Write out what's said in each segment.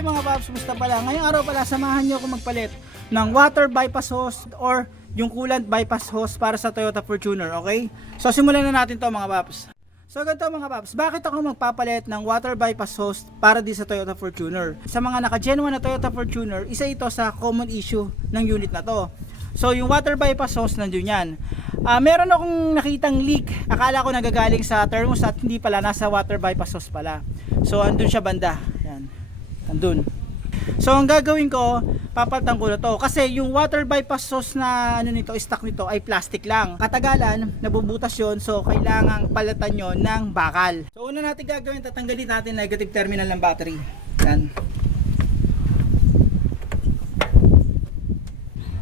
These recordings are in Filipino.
Hey mga paps, musta pala? Ngayong araw pala, samahan nyo ako magpalit ng water bypass hose or yung coolant bypass hose para sa Toyota Fortuner, okay? So simulan na natin to mga paps. So ganito mga paps, bakit ako magpapalit ng water bypass hose para di sa Toyota Fortuner? Sa mga naka-Gen 1 na Toyota Fortuner, isa ito sa common issue ng unit na to. So yung water bypass hose nandun yan. Meron akong nakitang leak, akala ko nagagaling sa thermostat, hindi pala, nasa water bypass hose pala. So andun siya banda, yan, andun. So ang gagawin ko, papalitan ko na to kasi yung water bypass hose na ano nito, stock nito ay plastic lang. Katagalan, nabubutas yon, so kailangan palitan yon ng bakal. So una natin gagawin, tatanggalin natin negative terminal ng battery. Yan.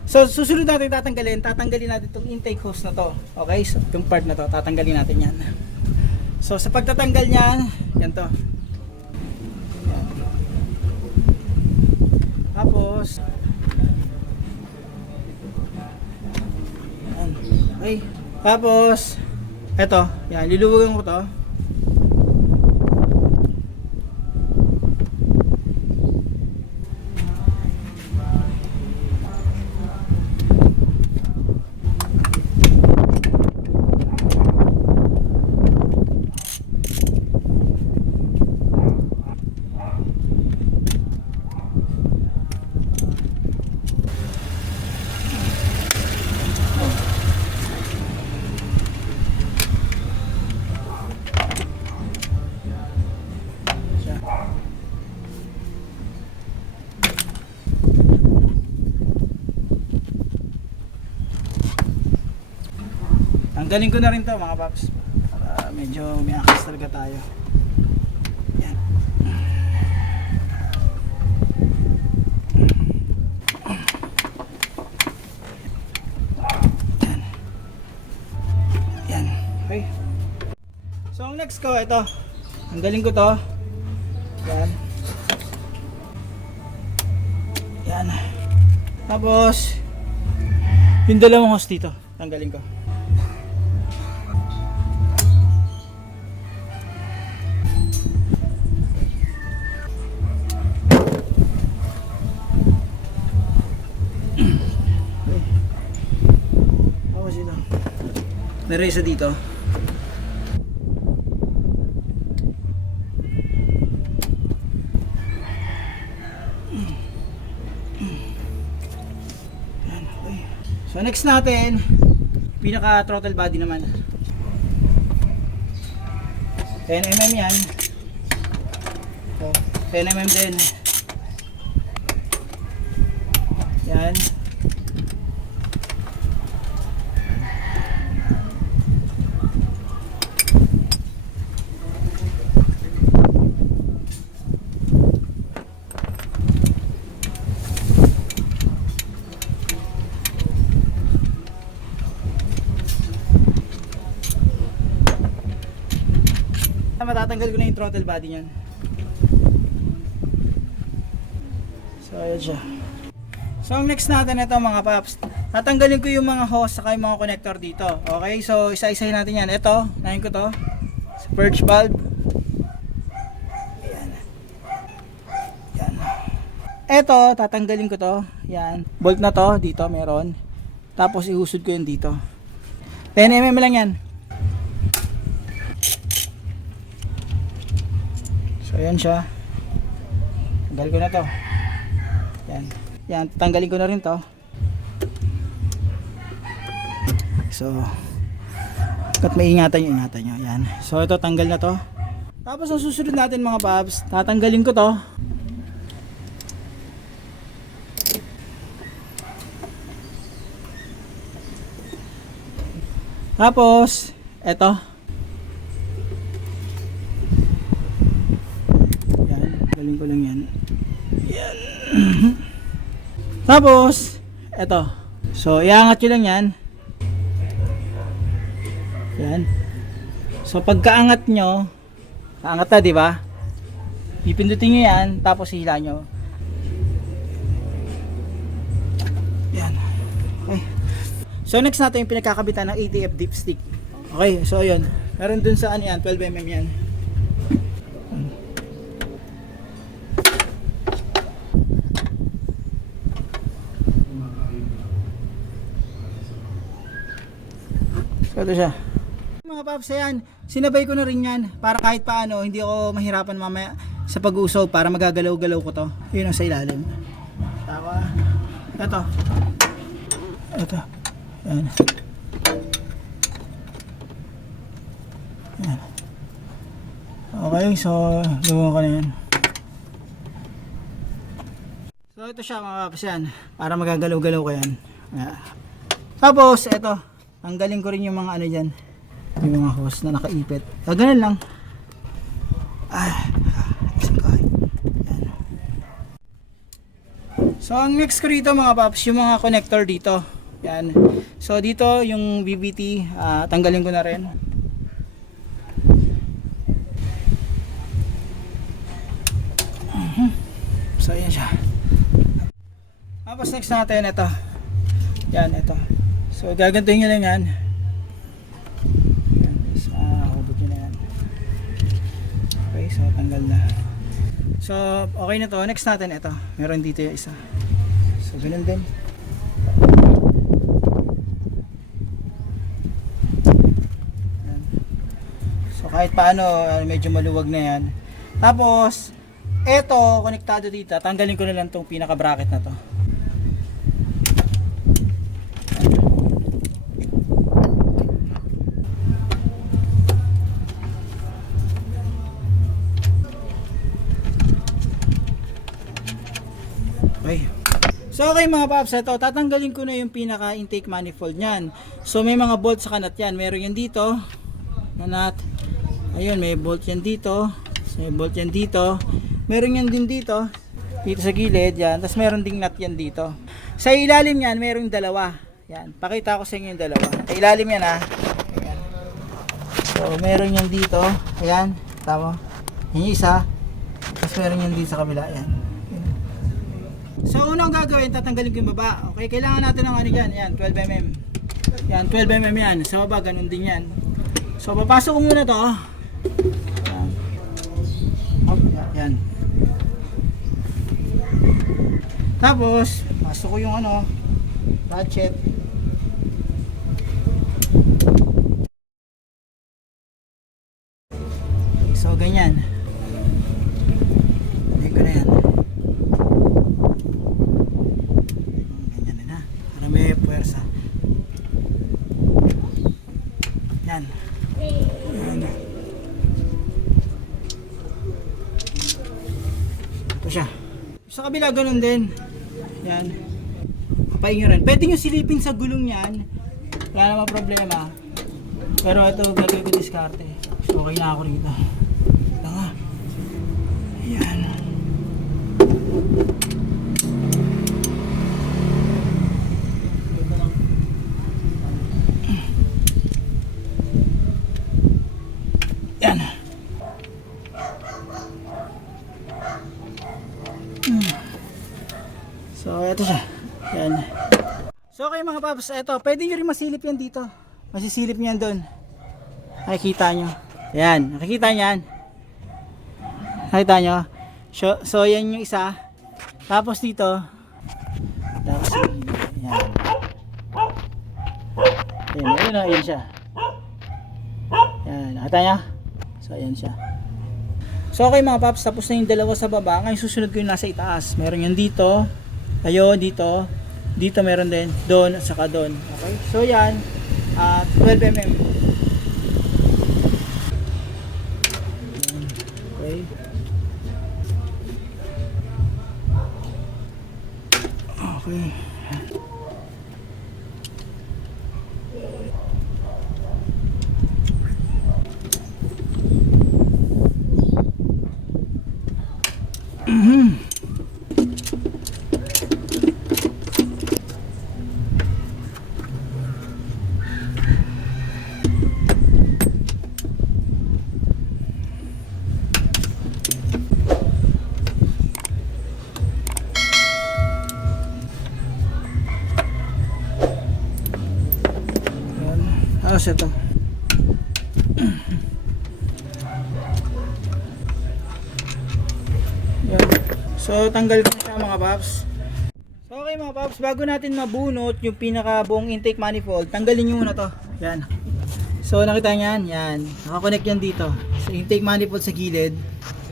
So susunod natin tatanggalin natin itong intake hose na to. Okay, so yung part na to, tatanggalin natin yan. So sa pagtatanggal niyan, yan to. Tapos yan. Okay. Tapos eto, yan, luluwagan ko to. Tanggalin ko na rin to mga paps para medyo may akas talaga tayo. Yan. Yan. Yan. Okay. So ang next ko, ito, tanggalin ko to. Yan. Yan. Tapos yung dalawang hose dito, tanggalin ko. Meron isa dito. Yan, okay. So next natin, pinaka throttle body naman. 10mm yan. So, 10mm din. Yan. Matatanggal ko na yung throttle body niyan. So ayan siya. So ang next natin ito mga paps, tatanggalin ko yung mga hose saka yung mga connector dito. Okay, so isa-isahin natin yan. Ito, nahin ko to sa purge valve. Ayan. Yan. Ito, tatanggalin ko to. Yan, bolt na to, dito meron. Tapos ihusod ko yun dito. 10mm lang yan. So ayan siya. Tanggal ko na to. Yan. Yan, tanggalin ko na rin to. So kat maingatan nyo. Yan. So ito, tanggal na to. Tapos ang susunod natin mga paps, tatanggalin ko to. Tapos eto. Galing ko lang yan. Yan. Tapos eto. So iangat nyo lang yan. Yan. So pagkaangat nyo, kaangat na, di ba? Pipindutin nyo yan, tapos hila nyo. Yan. Okay. So next natin yung pinagkakabitan ng ATF dipstick. Okay, so ayun. Meron dun sa ano yan, 12mm yan. So ito siya. Mga paps, ayan, sinabay ko na rin yan para kahit paano hindi ako mahirapan mamaya sa pag-uusog para magagalaw-galaw ko to. Yun ang sa ilalim. Tawa. Ito. Ayan. Ayan. Okay, so gawin ko na yan. So ito siya mga paps, yan, para magagalaw-galaw ko yan. Ayan. Tapos ito, tanggalin ko rin yung mga ano dyan, yung mga hose na nakaipit. Ganun lang. Yan. So ang next ko rito mga paps, yung mga connector dito. Yan. So dito yung BBT, tanggalin ko na rin. So yan siya. Tapos next natin ito. Yan, ito. So gagantuhin nyo lang yan. Hubog nyo na yan. Okay, so tanggal na. So okay na to. Next natin ito. Meron dito yung isa. So ganun din. Yan. So kahit paano medyo maluwag na yan. Tapos ito, konektado dito. Tanggalin ko na lang tong pinaka bracket na to. Okay. So okay mga paps, ito tatanggalin ko na yung pinaka intake manifold niyan. So may mga bolt sa kanat yan. Meron yan dito na nut. Ayun, may bolt yan dito. So, may bolt yan dito. Meron yan din dito sa gilid yan. Tapos meron ding nut yan dito. Sa ilalim yan merong dalawa. Yan, pakita ko sa inyo yung dalawa. Sa ilalim yan ha. Ayan. So meron yan dito. Ayan, tama. Yan yung isa. Tapos meron yan dito sa kabila. Ayan. So unang gagawin, tatanggalin ko yung baba. Okay, kailangan natin ng ano yan. Yan, 12mm. Yan, 12mm yan. Sa baba, ganun din yan. So papasok ko muna to. Yan. Hop, yan. Tapos, pasok ko yung ano, ratchet. So ganyan. Hindi ko na yan. May puwersa. Yan. Yan. Ito siya. Sa kabila ganun din. Yan. Kapain nyo rin. Pwede nyo silipin sa gulong yan. Wala naman problema. Pero ito gagawin ko diskarte. So okay na ako rito. Ito nga. Ayan. Yan. So ito siya. Yan. So okay mga paps, ito, pwede nyo rin masilip yan dito. Masisilip nyo yan doon. Nakikita nyo. Yan, nakikita nyo yan. Nakikita nyo. So yan yung isa. Tapos dito. Tapos yan. Yan siya. Yan, nakita nyo. So ayan siya. So okay mga paps, tapos na yung dalawa sa baba. Ngayon susunod ko yung nasa itaas. Meron yan dito. Ayun, dito. Dito meron din. Doon at saka doon. Okay. So yan. 12mm. Okay. Okay. Tapos ito. Yan. So tanggal ko na siya mga paps. So okay mga paps, bago natin mabunot yung pinaka buong intake manifold, tanggalin nyo muna to. Yan. So nakita niyan, yan. Naka-connect yan dito. So intake manifold sa gilid.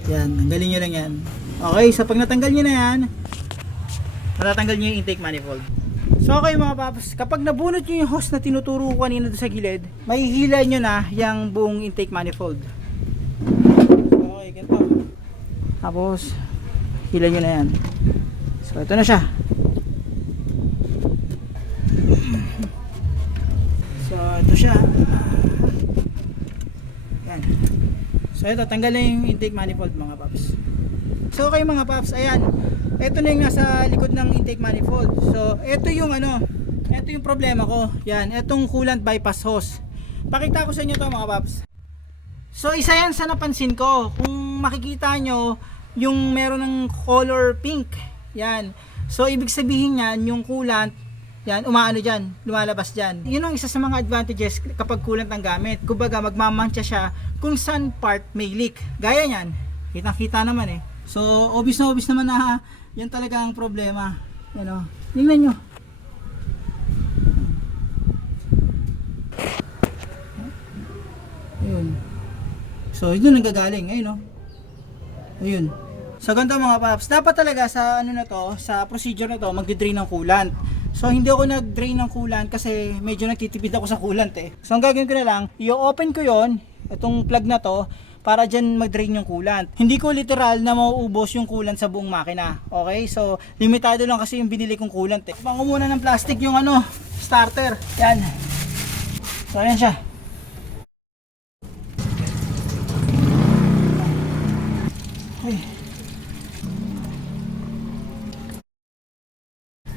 Yan, tanggalin niyo lang yan. Okay, so pag natanggal niyo na yan, matatanggal niyo yung intake manifold. So okay mga paps, kapag nabunot niyo yung hose na tinuturo ko kanina doon sa gilid, mahihila niyo na yung buong intake manifold. So okay, ganito. Tapos hila niyo na yan. So ito na siya. So ito siya. Yan. So ito, tanggal na yung intake manifold mga paps. So okay mga paps, ayan. Ito na yung nasa likod ng intake manifold. So ito yung ito yung problema ko. Yan, itong coolant bypass hose. Pakita ko sa inyo to mga paps. So isa yan sa napansin ko. Kung makikita nyo, yung meron ng color pink. Yan. So ibig sabihin yan, yung coolant, yan, umaano dyan, lumalabas dyan. Yun ang isa sa mga advantages kapag coolant ang gamit. Kumbaga magmamantsa siya kung saan part may leak. Gaya nyan, kitang kita naman eh. So obvious naman na yan talaga ang problema. Yan o, tingnan nyo. Ayun. So yun ang gagaling, ayun o. Ayun. So ganito mga paps, dapat talaga sa na to, sa procedure na to, magdi-drain ng coolant. So hindi ako nag-drain ng coolant kasi medyo nagtitipid ako sa coolant eh. So ang gagawin ko na lang, i-open ko yon, itong plug na to, para dyan mag-drain yung coolant. Hindi ko literal na mauubos yung coolant sa buong makina. Okay? So limitado lang kasi yung binili kong coolant eh. Pango muna ng plastic yung starter. Yan. So ayan siya. Okay.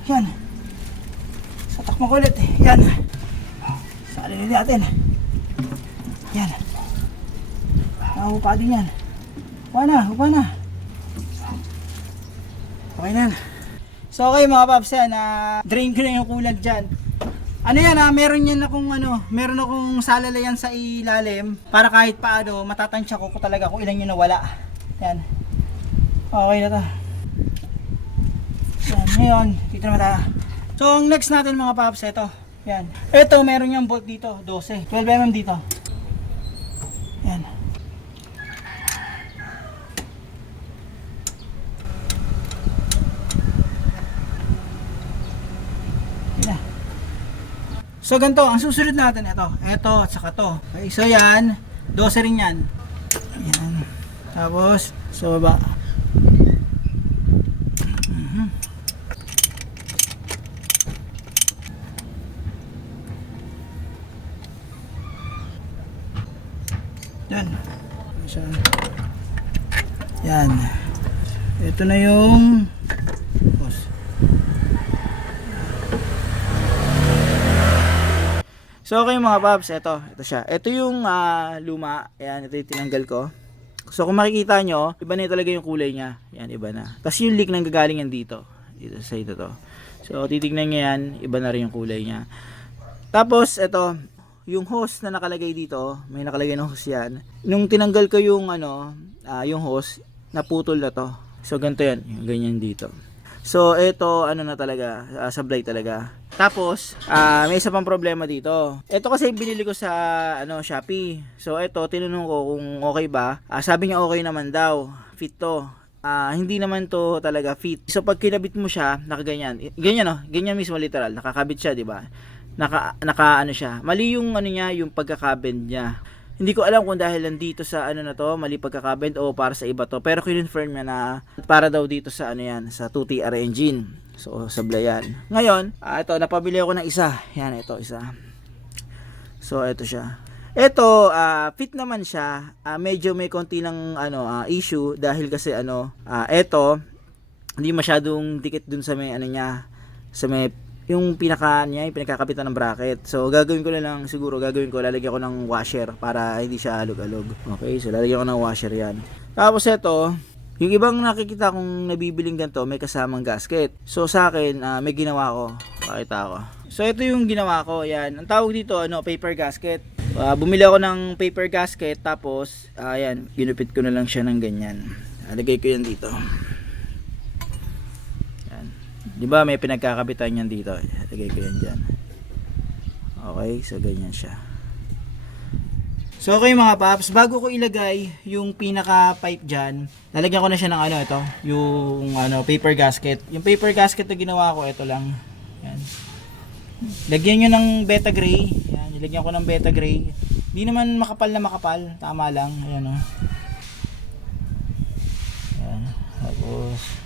Yan. Satak mo ulit eh. Yan. Salin natin. Yan. Upa din yan. Upa na. Okay na. So okay mga paps yan. Drain ko na yung coolant dyan. Ano yan meron yan akong meron akong salalayan sa ilalim para kahit paano matatansya ko talaga kung ilan yung nawala. Yan. Okay na to. Yan, ngayon, dito naman tayo. So, ang next natin mga paps, ito. Yan. Ito, meron yung bolt dito, 12. 12mm dito. Yan. Yan. So, ganito, ang susunod natin, ito. Ito, at saka to. Okay, so yan, 12 rin yan. Yan. Tapos, so baba. Yan. Yan. Ito na yung hose. So okay mga paps, ito siya. Ito yung luma. Ayan, ito yung tinanggal ko. So kung makikita nyo, iba na talaga yung kulay niya. Yan, iba na. Tapos yung leak nang gagaling yan dito. Dito sa ito to. So titignan nyo yan, iba na rin yung kulay niya. Tapos ito, yung hose na nakalagay dito, may nakalagay na hose yan. Nung tinanggal ko yung yung hose, naputol na to. So ganito yan, yung ganyan dito. So ito na talaga, sablay talaga. Tapos may isa pang problema dito. Ito kasi binili ko sa Shopee. So ito tinanong ko kung okay ba. Sabi niya okay naman daw, fit to. Hindi naman to talaga fit. So pag kinabit mo siya, nakaganyan. Ganyan mismo literal, nakakabit siya, di ba? Naka siya. Mali yung niya, yung pagkakabend niya. Hindi ko alam kung dahil lang dito sa na to, mali pagkakabend o para sa iba to. Pero kinonfirm niya na para daw dito sa yan, sa 2TR engine. So sablayan. Ngayon, ito napabili ako ng isa. Yan, ito isa. So ito siya. Ito fit naman siya. Medyo may konti ng issue dahil kasi ito hindi masyadong dikit dun sa may niya, sa may yung pinakakapitan ng bracket. So gagawin ko lalagyan ko ng washer para hindi siya alog-alog. Okay, so lalagyan ko ng washer yan. Tapos ito, yung ibang nakikita kong nabibiling ganito, may kasamang gasket. So sa akin, may ginawa ko. Pakita ko. So ito yung ginawa ko, yan. Ang tawag dito, paper gasket. Bumili ako ng paper gasket, tapos ayan, ginupit ko na lang siya ng ganyan. Lagay ko yan dito. Di ba may pinagkakabitan yan dito? Lagay ko yan dyan. Okay, so ganyan siya. So okay mga paps, bago ko ilagay yung pinaka pipe dyan, lalagyan ko na siya ng ano ito, yung ano, paper gasket. Yung paper gasket na ginawa ko, ito lang. Yan. Lagyan nyo ng beta gray. Yan, nilagyan ko ng beta gray. Hindi naman makapal na makapal, tama lang. Ayan o. Yan. Tapos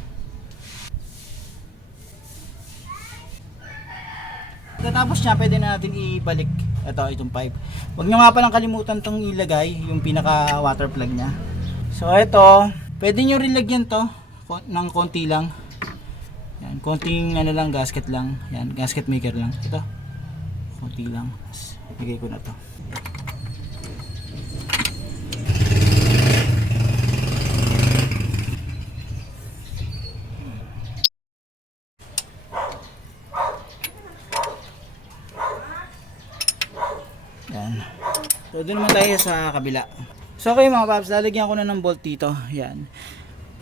pagkatapos niya, pwede na natin ibalik itong pipe. Huwag nyo nga palang kalimutan itong ilagay, yung pinaka water plug nya. So ito, pwede nyo rin lagyan to ng konti lang. Yan, konting ano lang, gasket lang. Yan, gasket maker lang. Ito, konti lang. Lagay ko na to. Yan. So doon naman tayo sa kabila. So okay mga paps, lalagyan ko na ng bolt dito. Yan.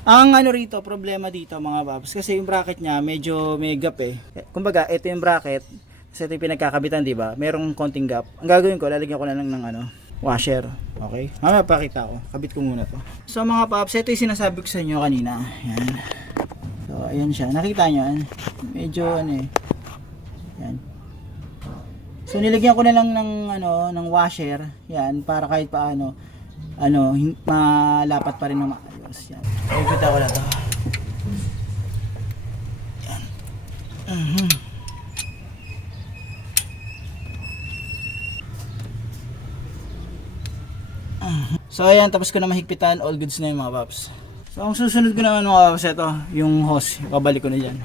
Ang ano rito, problema dito mga paps, kasi yung bracket niya medyo may gap eh. Kumbaga, ito yung bracket, kasi ito yung pinagkakabitan, di ba? Merong konting gap. Ang gagawin ko, lalagyan ko na lang ng ano, washer. Okay? Mamaya pakita ko. Kabit ko muna to. So mga paps, ito yung sinasabi ko sa inyo kanina. Yan. So ayan siya. Nakita nyo? Medyo ano eh. Yan. So nilagyan ko na lang ng ano, ng washer, yan, para kahit paano ano, malapat pa rin ng maayos. Yan. Ipita ko na to. Yan. So ayan, tapos ko na mahigpitan, all goods na yung mga paps. So ang susunod ko naman mga paps, ito, yung hose, babalik ko na dyan.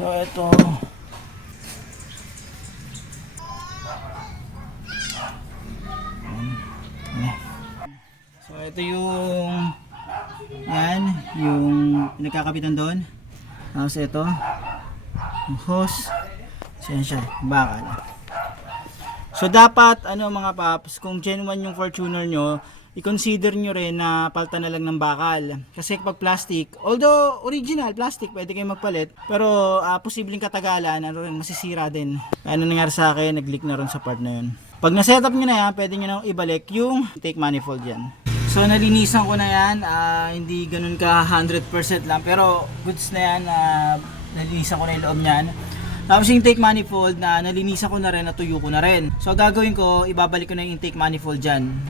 So ito, so ito yung yan, yung pinagkakapitan doon. Tapos ito yung hose. So yan siya, bakal. So dapat ano mga paps, kung genuine yung Fortuner nyo, i-consider nyo rin na palta na lang ng bakal. Kasi pag plastic, although original plastic, pwede kayo magpalit, pero posibleng katagalan, ano rin, masisira din. Ano nangyari sa akin, nag-leak na rin sa part na yun. Pag na-setup nyo na yan, pwede nyo na ibalik yung intake manifold yan. So nalinisan ko na yan, hindi ganun ka 100% lang, pero goods na yan, nalinisan ko na yung loob nyan. Tapos yung intake manifold na nalinisan ko na rin, natuyo ko na rin. So gagawin ko, ibabalik ko na yung intake manifold dyan.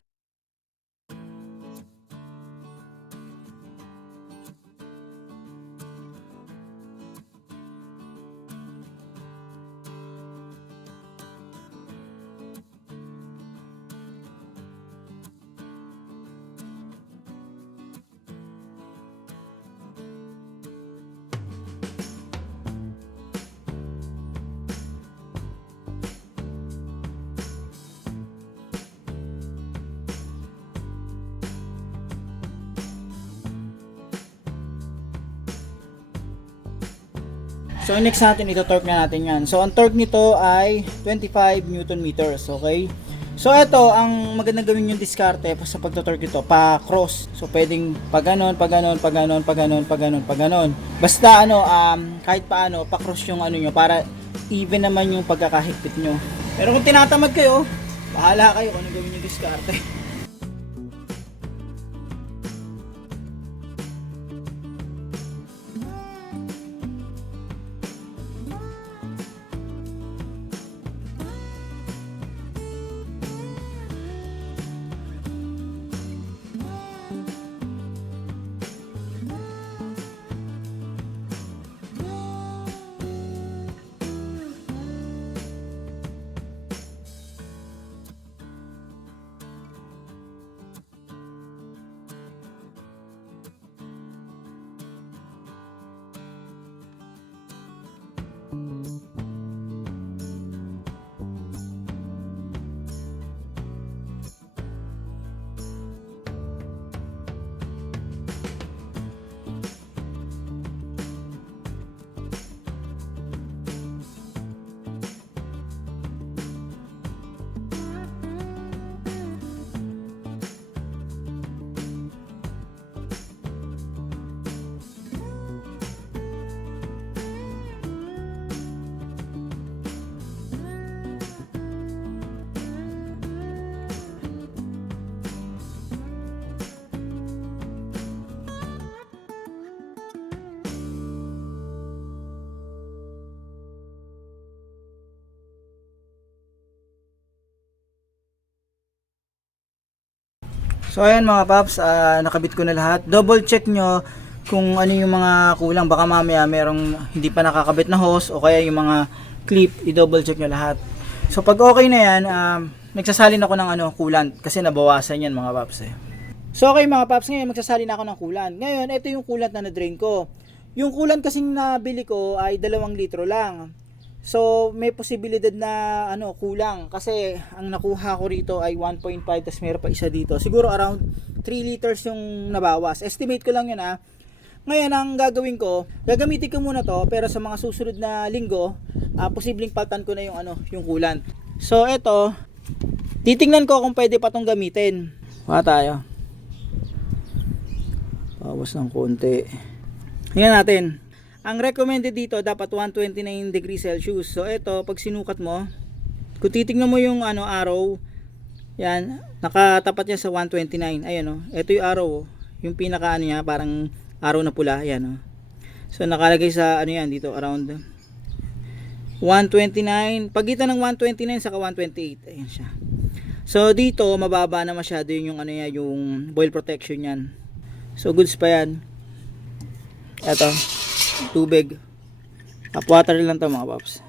So next natin, ito-torque na natin yan. So ang torque nito ay 25 Newton meters, okay? So ito, ang magandang gawin yung diskarte sa pagto-torque ito, pa-cross. So pwedeng pag ganon, pag ganon, pag ganon, pag ganon, pag ganon, pag ganon. Basta ano, kahit paano, pa-cross yung ano nyo, para even naman yung pagkakahigpit nyo. Pero kung tinatamad kayo, bahala kayo kung ano gawin yung diskarte. So ayan mga paps, nakabit ko na lahat. Double check nyo kung ano yung mga kulang, baka mamaya merong hindi pa nakakabit na hose o kaya yung mga clip, i-double check nyo lahat. So pag okay na yan, nagsasalin ako ng coolant kasi nabawasan yan mga paps eh. So okay mga paps, ngayon magsasalin ako ng coolant. Ngayon, ito yung coolant na na-drain ko. Yung coolant kasing nabili ko ay 2 litro lang. So may posibilidad na kulang kasi ang nakuha ko rito ay 1.5 tas meron pa isa dito. Siguro around 3 liters yung nabawas. Estimate ko lang yun. Ngayon ang gagawin ko, gagamitin ko muna to pero sa mga susunod na linggo, posibleng paltan ko na yung coolant. So eto, titingnan ko kung pwede pa tong gamitin. Kuha tayo. Bawas ng konti. Tingnan natin. Ang recommended dito dapat 129 degrees Celsius. So ito, pag sinukat mo, kung titingnan mo yung arrow, yan, nakatapat niya sa 129. Ayun ito yung arrow, yung pinaka niya, parang arrow na pula, yan So nakalagay sa yan dito around 129, pagitan ng 129 saka 128. Ayan siya. So dito mababa na masyado yung yung boil protection yan. So goods pa yan. Ito tubig, tap water lang to mga paps.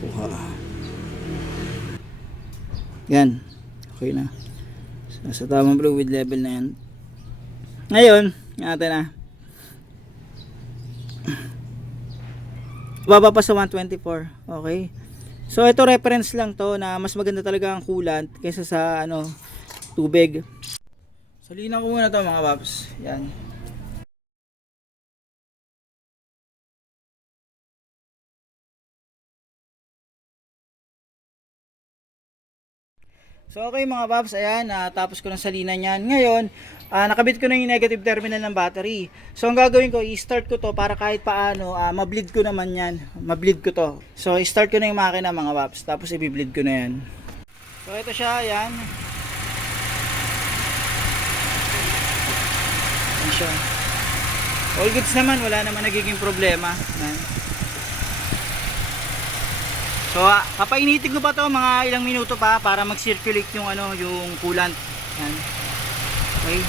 Kuha yan, okay na. So, sa tamang fluid level na yan. Ngayon natin baba pa sa 124. Okay, so ito reference lang to na mas maganda talaga ang coolant kaysa sa tubig. So linaw ko muna to mga paps. Yan. So okay mga paps, ayan, tapos ko na salinan yan. Ngayon, nakabit ko na yung negative terminal ng battery. So ang gagawin ko, i-start ko to para kahit paano, ma-bleed ko naman yan. Ma-bleed ko to. So i-start ko na yung makina mga paps, tapos i-bleed ko na yan. So ito siya, ayan. Ayan siya. All goods naman, wala naman nagiging problema. Ayan. So papainitin ko pa to mga ilang minuto pa para mag-circulate yung yung coolant. Yan. Okay.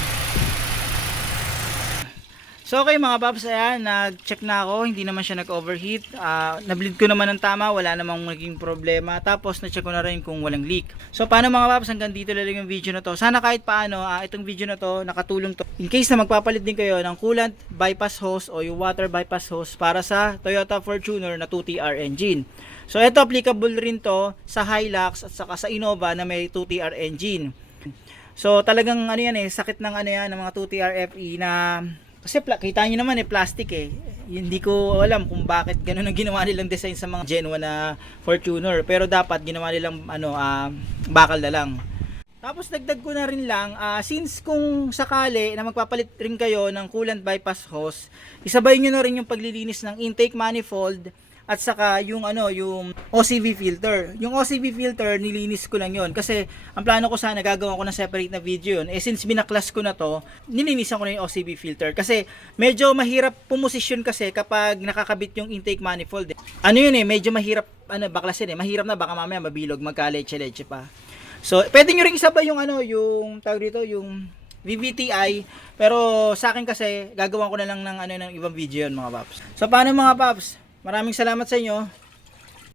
So okay mga paps, ayan, nag-check na ako, hindi naman siya nag-overheat. Na-bleed ko naman ng tama, wala namang naging problema. Tapos na-check ko na rin kung walang leak. So paano mga paps, hanggang dito lang yung video na to. Sana kahit paano, itong video na to nakatulong to. In case na magpapalit din kayo ng coolant bypass hose o yung water bypass hose para sa Toyota Fortuner na 2TR engine. So ito applicable rin to sa Hilux at saka sa Innova na may 2TR engine. So talagang yan sakit ng yan ng mga 2TR FE na kasi kita nyo naman plastic hindi ko alam kung bakit ganun ang ginawa nilang design sa mga Gen 1 na Fortuner, pero dapat ginawa nilang bakal na lang. Tapos dagdag ko na rin lang, since kung sakali na magpapalit rin kayo ng coolant bypass hose, isabay nyo na rin yung paglilinis ng intake manifold at saka yung yung OCV filter. Yung OCV filter nilinis ko lang yon kasi ang plano ko sana gagawa ko ng separate na video yun. Since binaklas ko na to, nilinisan ko na yung OCV filter kasi medyo mahirap pumosisyon kasi kapag nakakabit yung intake manifold. Medyo mahirap baklasin mahirap na baka mamaya mabilog, magka-leche-leche pa. So pwede nyo ring isabay yung yung tawag dito, yung VVTi, pero sa akin kasi gagawa ko na lang ng ng ibang video yun mga paps. So paano mga paps? Maraming salamat sa inyo.